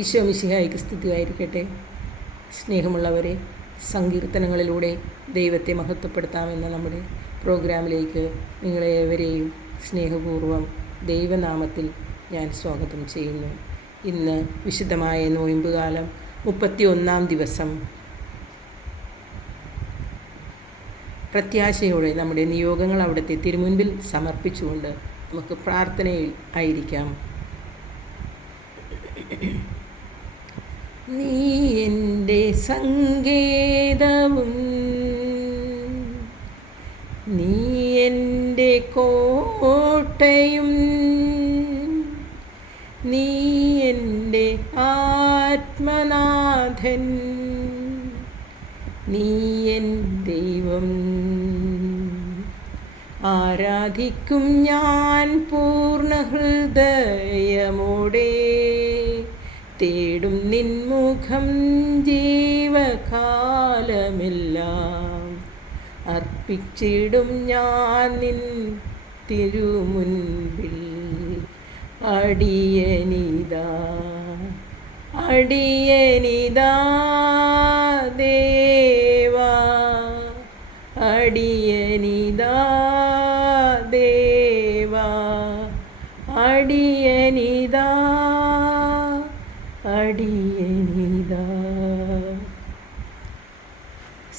ഈശോ മിശിഹായിക്ക് സ്തുതിയായിരിക്കട്ടെ. സ്നേഹമുള്ളവരെ സങ്കീർത്തനങ്ങളിലൂടെ ദൈവത്തെ മഹത്വപ്പെടുത്താമെന്ന നമ്മുടെ പ്രോഗ്രാമിലേക്ക് നിങ്ങളെ ഏവരെയും ദൈവനാമത്തിൽ ഞാൻ സ്വാഗതം ചെയ്യുന്നു. ഇന്ന് വിശുദ്ധമായ നോയമ്പുകാലം മുപ്പത്തി ഒന്നാം ദിവസം. പ്രത്യാശയോടെ നമ്മുടെ നിയോഗങ്ങൾ അവിടുത്തെ തിരുമുൻപിൽ സമർപ്പിച്ചുകൊണ്ട് നമുക്ക് പ്രാർത്ഥനയിൽ ആയിരിക്കാം. നീ എന്റെ സങ്കേതവും. നീ എന്റെ കോട്ടയും. നീ എന്റെ ആത്മനാഥൻ. നീ എൻ ദൈവം. ആരാധിക്കും ഞാൻ പൂർണ ഹൃദയമോടെ. തേടും നിൻമുഖം ജീവകാലമെല്ലാം. അർപ്പിച്ചിടും ഞാൻ നിൻ തിരുമുൻപിൽ. അടിയനിതാ അടിയനിതാ ദേവാ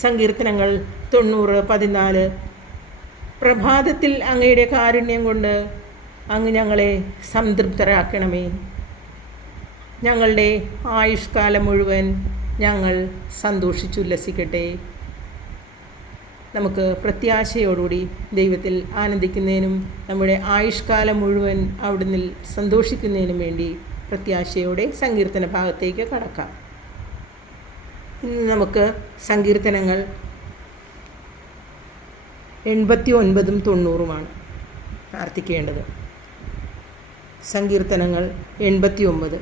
സങ്കീർത്തനങ്ങൾ തൊണ്ണൂറ് പതിനാല്. പ്രഭാതത്തിൽ അങ്ങയുടെ കാരുണ്യം കൊണ്ട് അങ്ങ് ഞങ്ങളെ സംതൃപ്തരാക്കണമേ. ഞങ്ങളുടെ ആയുഷ്കാലം മുഴുവൻ ഞങ്ങൾ സന്തോഷിച്ചുല്ലസിക്കട്ടെ. നമുക്ക് പ്രത്യാശയോടുകൂടി ദൈവത്തിൽ ആനന്ദിക്കുന്നതിനും നമ്മുടെ ആയുഷ്കാലം മുഴുവൻ അവിടുന്ന് സന്തോഷിക്കുന്നതിനും വേണ്ടി പ്രത്യാശയോടെ സങ്കീർത്തന ഭാഗത്തേക്ക് കടക്കാം. ഇന്ന് നമുക്ക് സങ്കീർത്തനങ്ങൾ എൺപത്തി ഒൻപതും തൊണ്ണൂറുമാണ് പ്രാർത്ഥിക്കേണ്ടത്. സങ്കീർത്തനങ്ങൾ എൺപത്തി ഒമ്പത്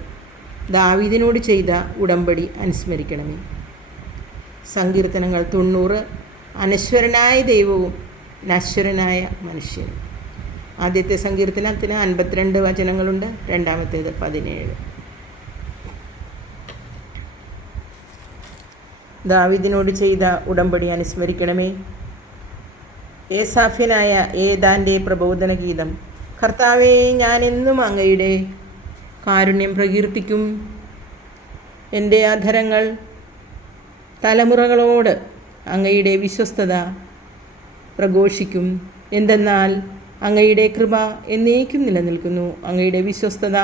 ദാവീദിനോട് ചെയ്ത ഉടമ്പടി അനുസ്മരിക്കണമേ. സങ്കീർത്തനങ്ങൾ തൊണ്ണൂറ്. അനശ്വരനായ ദൈവവും നശ്വരനായ മനുഷ്യനും. ആദ്യത്തെ സങ്കീർത്തനത്തിന് അൻപത്തിരണ്ട് വചനങ്ങളുണ്ട് രണ്ടാമത്തേത് പതിനേഴ്. ദാവിദിനോട് ചെയ്ത ഉടമ്പടി അനുസ്മരിക്കണമേ. ഏസാഫ്യനായ ഏതാന്റെ പ്രബോധന ഗീതം കർത്താവെ ഞാനെന്നും അങ്ങയുടെ കാരുണ്യം പ്രകീർത്തിക്കും. എന്റെ ആധരങ്ങൾ തലമുറകളോട് അങ്ങയുടെ വിശ്വസ്തത പ്രഘോഷിക്കും. എന്തെന്നാൽ അങ്ങയുടെ കൃപ എന്നേക്കും നിലനിൽക്കുന്നു. അങ്ങയുടെ വിശ്വസ്തത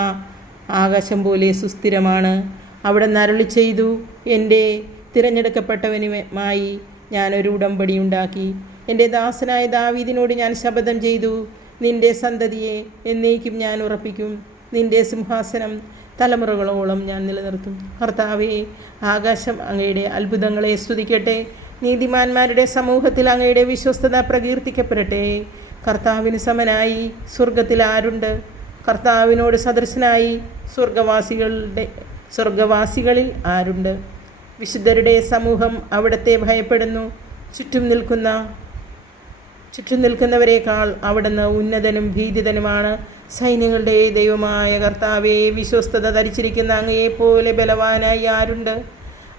ആകാശം പോലെ സുസ്ഥിരമാണ്. അവിടെ നരളി ചെയ്തു എന്റെ തിരഞ്ഞെടുക്കപ്പെട്ടവനുമായി ഞാനൊരു ഉടമ്പടി ഉണ്ടാക്കി. എന്റെ ദാസനായ ദാവീദിനോട് ഞാൻ ശപഥം ചെയ്തു. നിന്റെ സന്തതിയെ എന്നേക്കും ഞാൻ ഉറപ്പിക്കും. നിന്റെ സിംഹാസനം തലമുറകളോളം ഞാൻ നിലനിർത്തും. കർത്താവേ ആകാശം അങ്ങയുടെ അത്ഭുതങ്ങളെ സ്തുതിക്കട്ടെ. നീതിമാന്മാരുടെ സമൂഹത്തിൽ അങ്ങയുടെ വിശ്വസ്തത പ്രകീർത്തിക്കപ്പെടട്ടെ. കർത്താവിന് സമനായി സ്വർഗത്തിൽ ആരുണ്ട് കർത്താവിനോട് സദൃശനായി സ്വർഗവാസികളുടെ സ്വർഗവാസികളിൽ ആരുണ്ട്? വിശുദ്ധരുടെ സമൂഹം അവിടത്തെ ഭയപ്പെടുന്നു. ചുറ്റും നിൽക്കുന്ന ചുറ്റും നിൽക്കുന്നവരെക്കാൾ അവിടുന്ന് ഉന്നതനും ഭീതിതനുമാണ് സൈന്യങ്ങളുടെ ദൈവമായ കർത്താവെ. വിശ്വസ്തത ധരിച്ചിരിക്കുന്ന അങ്ങയെപ്പോലെ ബലവാനായി ആരുണ്ട്?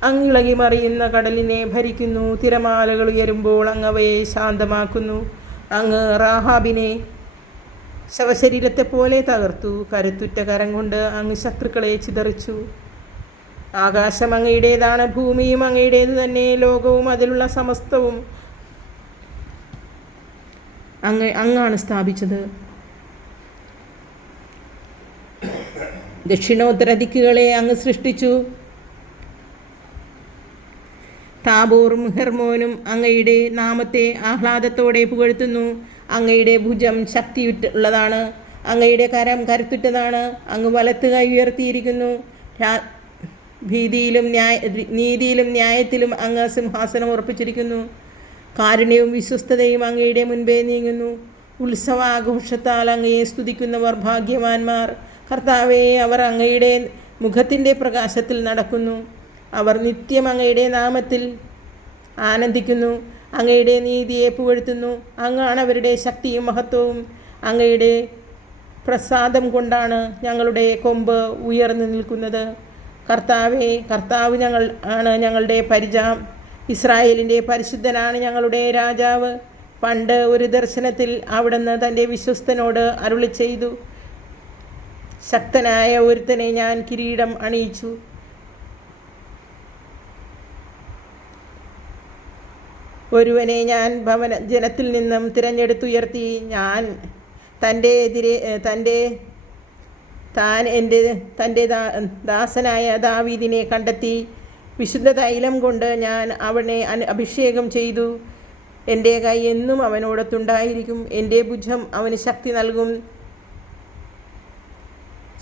അങ്ങിളകി മറിയുന്ന കടലിനെ ഭരിക്കുന്നു. തിരമാലകൾ ഉയരുമ്പോൾ അങ്ങവയെ ശാന്തമാക്കുന്നു. അങ്ങ് റാഹാബിനെ ശവശരീരത്തെ പോലെ തകർത്തു. കരുത്തുറ്റ കരം കൊണ്ട് അങ്ങ് ശത്രുക്കളെ ചിതറിച്ചു. ആകാശം അങ്ങയുടേതാണ് ഭൂമിയും അങ്ങയുടേത് തന്നെ ലോകവും അതിലുള്ള സമസ്തവും അങ്ങ് അങ്ങാണ് സ്ഥാപിച്ചത്. ദക്ഷിണോത്തര ദിക്കുകളെ അങ്ങ് സൃഷ്ടിച്ചു. താബോറും ഹെർമോനും അങ്ങയുടെ നാമത്തെ ആഹ്ലാദത്തോടെ പുകഴ്ത്തുന്നു. അങ്ങയുടെ ഭുജം ശക്തിയുള്ളതാണ്. അങ്ങയുടെ കരം കരുത്തുറ്റതാണ്. അങ്ങ് വലത്ത് കൈ ഉയർത്തിയിരിക്കുന്നു ഭീതിയിലും ന്യായ നീതിയിലും ന്യായത്തിലും അങ്ങ് സിംഹാസനം ഉറപ്പിച്ചിരിക്കുന്നു. കാരുണ്യവും വിശ്വസ്തതയും അങ്ങയുടെ മുൻപേ നീങ്ങുന്നു. ഉത്സവാഘോഷത്താൽ അങ്ങയെ സ്തുതിക്കുന്നവർ ഭാഗ്യവാന്മാർ. കർത്താവെ അവർ അങ്ങയുടെ മുഖത്തിന്റെ പ്രകാശത്തിൽ നടക്കുന്നു. അവർ നിത്യം അങ്ങയുടെ നാമത്തിൽ ആനന്ദിക്കുന്നു അങ്ങയുടെ നീതിയെ പുകഴ്ത്തുന്നു അങ്ങാണ് അവരുടെ ശക്തിയും മഹത്വവും. അങ്ങയുടെ പ്രസാദം കൊണ്ടാണ് ഞങ്ങളുടെ കൊമ്പ് ഉയർന്നു നിൽക്കുന്നത്. കർത്താവേ കർത്താവ് ഞങ്ങൾ ആണ് ഞങ്ങളുടെ പരിച. ഇസ്രായേലിന്റെ പരിശുദ്ധനാണ് ഞങ്ങളുടെ രാജാവ്. പണ്ട് ഒരു ദർശനത്തിൽ അവിടുന്ന് തന്റെ വിശ്വസ്തനോട് അരുളി ചെയ്തു ശക്തനായ ഒരുത്തനെ ഞാൻ കിരീടം അണിയിച്ചു. ഒരുവനെ ഞാൻ ഭവന ജനത്തിൽ നിന്നും തിരഞ്ഞെടുത്തുയർത്തി. ഞാൻ തന്റെ എതിരെ തന്റെ താൻ എന്റെ തന്റെ ദാസനായ ദാവീദിനെ കണ്ടെത്തി. വിശുദ്ധ തൈലം കൊണ്ട് ഞാൻ അവനെ അഭിഷേകം ചെയ്തു. എന്റെ കൈ എന്നും അവനോടൊത്തുണ്ടായിരിക്കും. എന്റെ ഭുജം അവന് ശക്തി നൽകും.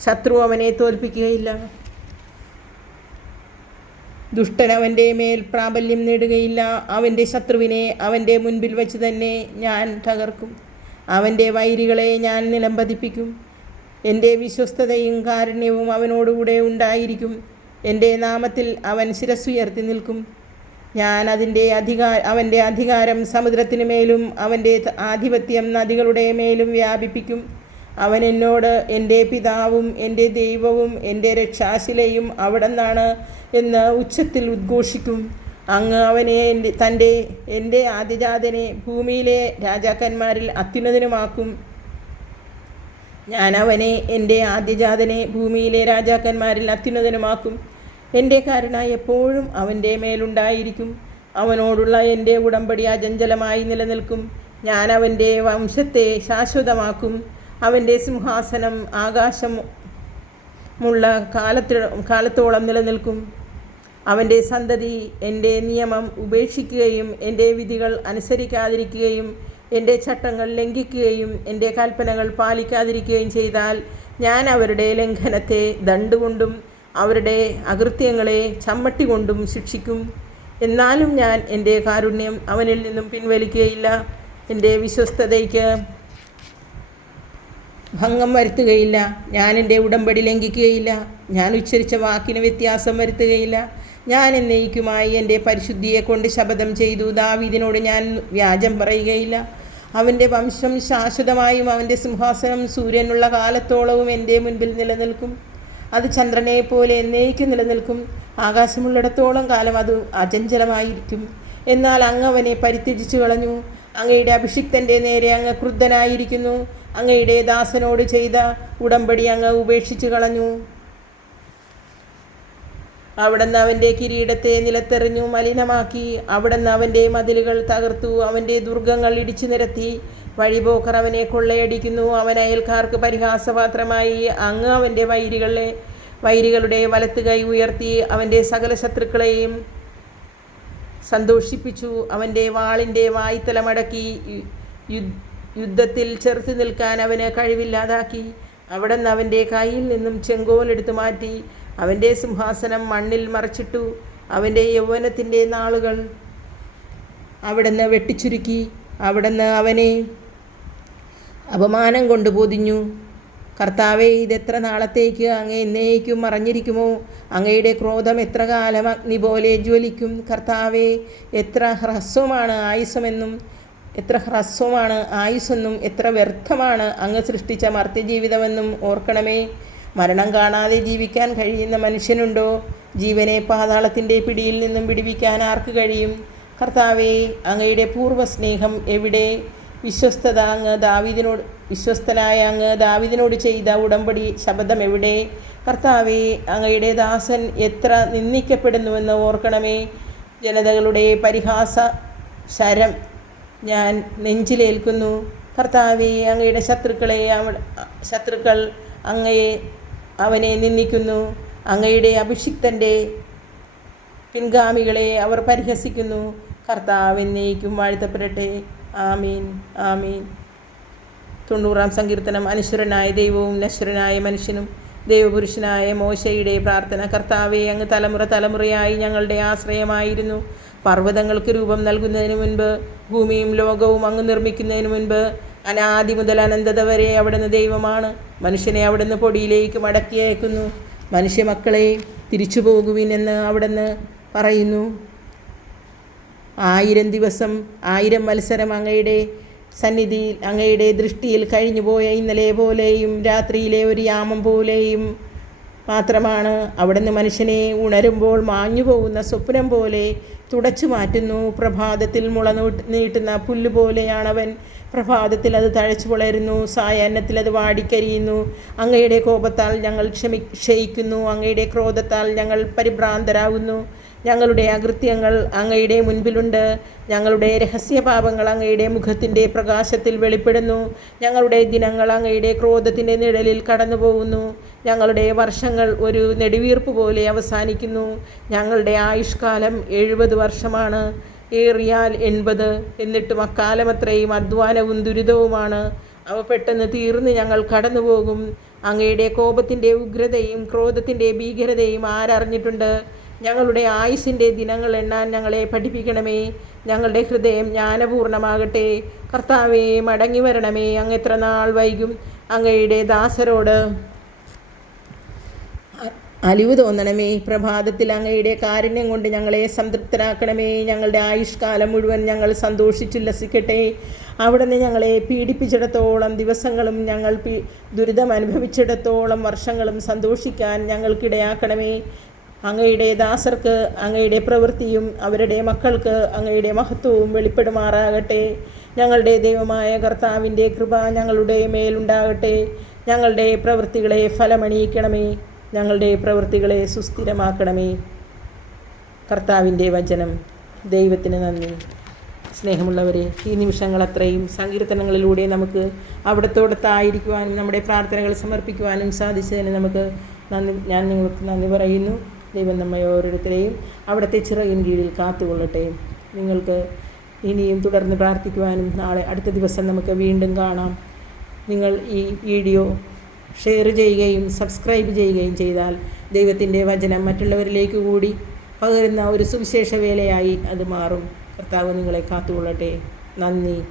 ശത്രു അവനെ തോൽപ്പിക്കുകയില്ല. ദുഷ്ടൻ അവന്റെ മേൽ പ്രാബല്യം നേടുകയില്ല. അവന്റെ ശത്രുവിനെ അവന്റെ മുൻപിൽ വച്ച് തന്നെ ഞാൻ തകർക്കും. അവന്റെ വൈരികളെ ഞാൻ നിലംപതിപ്പിക്കും. എന്റെ വിശ്വസ്തതയും കാരുണ്യവും അവനോടുകൂടെ ഉണ്ടായിരിക്കും. എന്റെ നാമത്തിൽ അവൻ ശിരസ്സുയർത്തി നിൽക്കും. ഞാൻ അതിന്റെ അധികാ അവന്റെ അധികാരം സമുദ്രത്തിനു മേലും അവന്റെ ആധിപത്യം നദികളുടെ മേലും വ്യാപിപ്പിക്കും. അവൻ എന്നോട് എന്റെ പിതാവും എന്റെ ദൈവവും എന്റെ രക്ഷാശിലയും അവിടെന്നാണ് എന്ന് ഉച്ചത്തിൽ ഉദ്ഘോഷിക്കും. അങ്ങ് അവനെ എന്റെ തന്റെ എന്റെ ആദിജാതനെ ഭൂമിയിലെ രാജാക്കന്മാരിൽ അത്യുന്നതനുമാക്കും. ഞാൻ അവനെ എന്റെ ആദ്യജാതനെ ഭൂമിയിലെ രാജാക്കന്മാരിൽ അത്യുന്നതനുമാക്കും. എന്റെ കാരണ എപ്പോഴും അവന്റെ മേലുണ്ടായിരിക്കും. അവനോടുള്ള എന്റെ ഉടമ്പടി അചഞ്ചലമായി നിലനിൽക്കും. ഞാൻ അവന്റെ വംശത്തെ ശാശ്വതമാക്കും. അവന്റെ സിംഹാസനം ആകാശമുള്ള കാലത്തി കാലത്തോളം നിലനിൽക്കും. അവന്റെ സന്തതി എന്റെ നിയമം ഉപേക്ഷിക്കുകയും എന്റെ വിധികൾ അനുസരിക്കാതിരിക്കുകയും എന്റെ ചട്ടങ്ങൾ ലംഘിക്കുകയും എന്റെ കൽപ്പനകൾ പാലിക്കാതിരിക്കുകയും ചെയ്താൽ ഞാൻ അവരുടെ ലംഘനത്തെ ദണ്ടുകൊണ്ടും അവരുടെ അകൃത്യങ്ങളെ ചമ്മട്ടി കൊണ്ടും ശിക്ഷിക്കും. എന്നാലും ഞാൻ എന്റെ കാരുണ്യം അവനിൽ നിന്നും പിൻവലിക്കുകയില്ല. എന്റെ വിശ്വസ്തതയ്ക്ക് ഭംഗം വരുത്തുകയില്ല. ഞാൻ എന്റെ ഉടമ്പടി ലംഘിക്കുകയില്ല. ഞാൻ ഉച്ചരിച്ച വാക്കിന് വ്യത്യാസം വരുത്തുകയില്ല. ഞാൻ എന്നേക്കുമായി എന്റെ പരിശുദ്ധിയെ കൊണ്ട് ശപഥം ചെയ്തു. ദാവീദിനോട് ഞാൻ വ്യാജം പറയുകയില്ല. അവന്റെ വംശം ശാശ്വതമായും അവന്റെ സിംഹാസനം സൂര്യനുള്ള കാലത്തോളവും എന്റെ മുൻപിൽ നിലനിൽക്കും. അത് ചന്ദ്രനെ പോലെ എന്നേക്കും നിലനിൽക്കും. ആകാശമുള്ളിടത്തോളം കാലം അത് അചഞ്ചലമായിരിക്കും. എന്നാൽ അങ്ങ് അവനെ പരിത്യജിച്ചു കളഞ്ഞു അങ്ങയുടെ അഭിഷിക്തന്റെ നേരെ അങ്ങ് ക്രുദ്ധനായിരിക്കുന്നു. അങ്ങയുടെ ദാസനോട് ചെയ്ത ഉടമ്പടി അങ്ങ് ഉപേക്ഷിച്ചു കളഞ്ഞു. അവിടുന്ന് അവന്റെ കിരീടത്തെ നിലത്തെറിഞ്ഞു മലിനമാക്കി. അവിടുന്ന് അവന്റെ മതിലുകൾ തകർത്തു. അവന്റെ ദുർഗങ്ങൾ ഇടിച്ചു നിരത്തി. വഴിപോക്കർ അവനെ കൊള്ളയടിക്കുന്നു. അവൻ അയൽക്കാർക്ക് പരിഹാസപാത്രമായി. അങ്ങ് അവന്റെ വൈരികളെ വൈരികളുടെ വലത്ത് കൈ ഉയർത്തി അവന്റെ സകല ശത്രുക്കളെയും സന്തോഷിപ്പിച്ചു. അവന്റെ വാളിന്റെ വായ്ത്തല മടക്കി യു- യുദ്ധ- യുദ്ധത്തിൽ ചെറുത്തു നിൽക്കാൻ അവന് കഴിവില്ലാതാക്കി. അവിടെ നിന്ന് അവന്റെ കയ്യിൽ നിന്നും ചെങ്കോലെടുത്തു മാറ്റി അവന്റെ സിംഹാസനം മണ്ണിൽ മറച്ചിട്ടു അവന്റെ യൗവനത്തിന്റെ നാളുകൾ അവിടുന്ന് വെട്ടിച്ചുരുക്കി. അവിടുന്ന് അവനെ അപമാനം കൊണ്ട് പൊതിഞ്ഞു. കർത്താവെ ഇതെത്ര നാളത്തേക്ക് അങ്ങ് എന്നേക്കും മറഞ്ഞിരിക്കുമോ? അങ്ങയുടെ ക്രോധം എത്ര കാലം അഗ്നി പോലെ ജ്വലിക്കും? കർത്താവെ എത്ര ഹ്രസ്വമാണ് ആയുസ്സമെന്നും എത്ര ഹ്രസ്വമാണ് ആയുസ്സെന്നും എത്ര വ്യർത്ഥമാണ് അങ്ങ് സൃഷ്ടിച്ച മർത്യജീവിതമെന്നും ഓർക്കണമേ. മരണം കാണാതെ ജീവിക്കാൻ കഴിയുന്ന മനുഷ്യനുണ്ടോ? ജീവനെ പാതാളത്തിന്റെ പിടിയിൽ നിന്നും പിടിപ്പിക്കാൻ ആർക്ക് കഴിയും? കർത്താവേ അങ്ങയുടെ പൂർവസ്നേഹം എവിടെ? വിശ്വസ്തത അങ്ങ് ദാവിദിനോട് വിശ്വസ്തനായ അങ്ങ് ദാവിദിനോട് ചെയ്ത ഉടമ്പടി ശബ്ദം എവിടെ? കർത്താവേ അങ്ങയുടെ ദാസൻ എത്ര നിന്ദിക്കപ്പെടുന്നുവെന്ന് ഓർക്കണമേ. ജനതകളുടെ പരിഹാസ ശരം ഞാൻ നെഞ്ചിലേൽക്കുന്നു. കർത്താവെ അങ്ങയുടെ ശത്രുക്കളെ ശത്രുക്കൾ അങ്ങയെ അവനെ നിന്ദിക്കുന്നു. അങ്ങയുടെ അഭിഷിക്തന്റെ പിൻഗാമികളെ അവർ പരിഹസിക്കുന്നു. കർത്താവ് എന്നേക്കും വാഴ്ത്തപ്പെടട്ടെ. ആമീൻ ആമീൻ. തൊണ്ണൂറാം സങ്കീർത്തനം. അനശ്വരനായ ദൈവവും നശ്വരനായ മനുഷ്യനും ദൈവപുരുഷനായ മോശയുടെ പ്രാർത്ഥന. കർത്താവെ അങ്ങ് തലമുറ തലമുറയായി ഞങ്ങളുടെ ആശ്രയമായിരുന്നു. പർവതങ്ങൾക്ക് രൂപം നൽകുന്നതിന് മുൻപ് ഭൂമിയും ലോകവും അങ്ങ് നിർമ്മിക്കുന്നതിന് മുൻപ് അനാദി മുതൽ അനന്തത വരെ അവിടുന്ന് ദൈവമാണ്. മനുഷ്യനെ അവിടുന്ന് പൊടിയിലേക്ക് മടക്കി അയക്കുന്നു. മനുഷ്യ മക്കളെ തിരിച്ചു പോകുവിൻ എന്ന് അവിടുന്ന് പറയുന്നു. ആയിരം ദിവസം ആയിരം മത്സരം അങ്ങയുടെ സന്നിധിയിൽ അങ്ങയുടെ ദൃഷ്ടിയിൽ കഴിഞ്ഞുപോയ ഇന്നലെ പോലെയും രാത്രിയിലെ ഒരു യാമം പോലെയും മാത്രമാണ്. അവിടുന്ന് മനുഷ്യനെ ഉണരുമ്പോൾ മാഞ്ഞു പോകുന്ന സ്വപ്നം പോലെ തുടച്ചു മാറ്റുന്നു. പ്രഭാതത്തിൽ മുള നൂട്ട് നീട്ടുന്ന പുല്ല് പോലെയാണവൻ. പ്രഭാതത്തിൽ അത് തഴച്ചു വളരുന്നു. സായാഹ്നത്തിൽ അത് വാടിക്കരിയുന്നു. അങ്ങയുടെ കോപത്താൽ ഞങ്ങൾ ക്ഷമി ക്ഷയിക്കുന്നു. അങ്ങയുടെ ക്രോധത്താൽ ഞങ്ങൾ പരിഭ്രാന്തരാകുന്നു. ഞങ്ങളുടെ അകൃത്യങ്ങൾ അങ്ങയുടെ മുൻപിലുണ്ട്. ഞങ്ങളുടെ രഹസ്യപാപങ്ങൾ അങ്ങയുടെ മുഖത്തിന്റെ പ്രകാശത്തിൽ വെളിപ്പെടുന്നു. ഞങ്ങളുടെ ദിനങ്ങൾ അങ്ങയുടെ ക്രോധത്തിന്റെ നിഴലിൽ കടന്നു പോകുന്നു ഞങ്ങളുടെ വർഷങ്ങൾ ഒരു നെടുവീർപ്പ് പോലെ അവസാനിക്കുന്നു. ഞങ്ങളുടെ ആയുഷ്കാലം എഴുപത് വർഷമാണ്. ഏറിയാൽ എൺപത്. എന്നിട്ടും അക്കാലം അത്രയും അധ്വാനവും ദുരിതവുമാണ്. അവ പെട്ടെന്ന് തീർന്ന് ഞങ്ങൾ കടന്നുപോകും. അങ്ങയുടെ കോപത്തിന്റെ ഉഗ്രതയും ക്രോധത്തിന്റെ ഭീകരതയും ആരറിഞ്ഞിട്ടുണ്ട്. ഞങ്ങളുടെ ആയുസിന്റെ ദിനങ്ങൾ എണ്ണാൻ ഞങ്ങളെ പഠിപ്പിക്കണമേ. ഞങ്ങളുടെ ഹൃദയം ജ്ഞാനപൂർണമാകട്ടെ. കർത്താവേ മടങ്ങി വരണമേ അങ്ങ് എത്ര നാൾ വൈകും അങ്ങയുടെ ദാസരോട്. അലിവ് തോന്നണമേ. പ്രഭാതത്തിൽ അങ്ങയുടെ കാരുണ്യം കൊണ്ട് ഞങ്ങളെ സംതൃപ്തരാക്കണമേ. ഞങ്ങളുടെ ആയുഷ്കാലം മുഴുവൻ ഞങ്ങൾ സന്തോഷിച്ചുല്ലസിക്കട്ടെ അവിടുന്ന് ഞങ്ങളെ പീഡിപ്പിച്ചിടത്തോളം ദിവസങ്ങളും ഞങ്ങൾ പി ദുരിതം അനുഭവിച്ചിടത്തോളം വർഷങ്ങളും സന്തോഷിക്കാൻ ഞങ്ങൾക്കിടയാക്കണമേ. അങ്ങയുടെ ദാസർക്ക് അങ്ങയുടെ പ്രവൃത്തിയും അവരുടെ മക്കൾക്ക് അങ്ങയുടെ മഹത്വവും വെളിപ്പെടുമാറാകട്ടെ. ഞങ്ങളുടെ ദൈവമായ കർത്താവിന്റെ കൃപ ഞങ്ങളുടെ മേലുണ്ടാകട്ടെ. ഞങ്ങളുടെ പ്രവൃത്തികളെ ഫലമണിയിക്കണമേ. ഞങ്ങളുടെ പ്രവൃത്തികളെ സുസ്ഥിരമാക്കണമേ. കർത്താവിന്റെ വചനം. ദൈവത്തിന് നന്ദി. സ്നേഹമുള്ളവരെ ഈ നിമിഷങ്ങൾ അത്രയും സങ്കീർത്തനങ്ങളിലൂടെ നമുക്ക് അവിടത്തോടത്തായിരിക്കുവാനും നമ്മുടെ പ്രാർത്ഥനകൾ സമർപ്പിക്കുവാനും സാധിച്ചതിന് നമുക്ക് നന്ദി ഞാൻ നിങ്ങൾക്ക് നന്ദി പറയുന്നു. ദൈവം നമ്മെ ഓരോരുത്തരെയും അവിടുത്തെ ചിറകിൻ കീഴിൽ കാത്തുകൊള്ളട്ടെ. നിങ്ങൾക്ക് ഇനിയും തുടർന്ന് പ്രാർത്ഥിക്കുവാനും നാളെ അടുത്ത ദിവസം നമുക്ക് വീണ്ടും കാണാം. നിങ്ങൾ ഈ വീഡിയോ ഷെയർ ചെയ്യുകയും സബ്സ്ക്രൈബ് ചെയ്യുകയും ചെയ്താൽ ദൈവത്തിന്റെ വചനം മറ്റുള്ളവരിലേക്ക് കൂടി പകരുന്ന ഒരു സുവിശേഷ വേലയായി അത് മാറും. കർത്താവ് നിങ്ങളെ കാത്തുകൊള്ളട്ടെ. നന്ദി.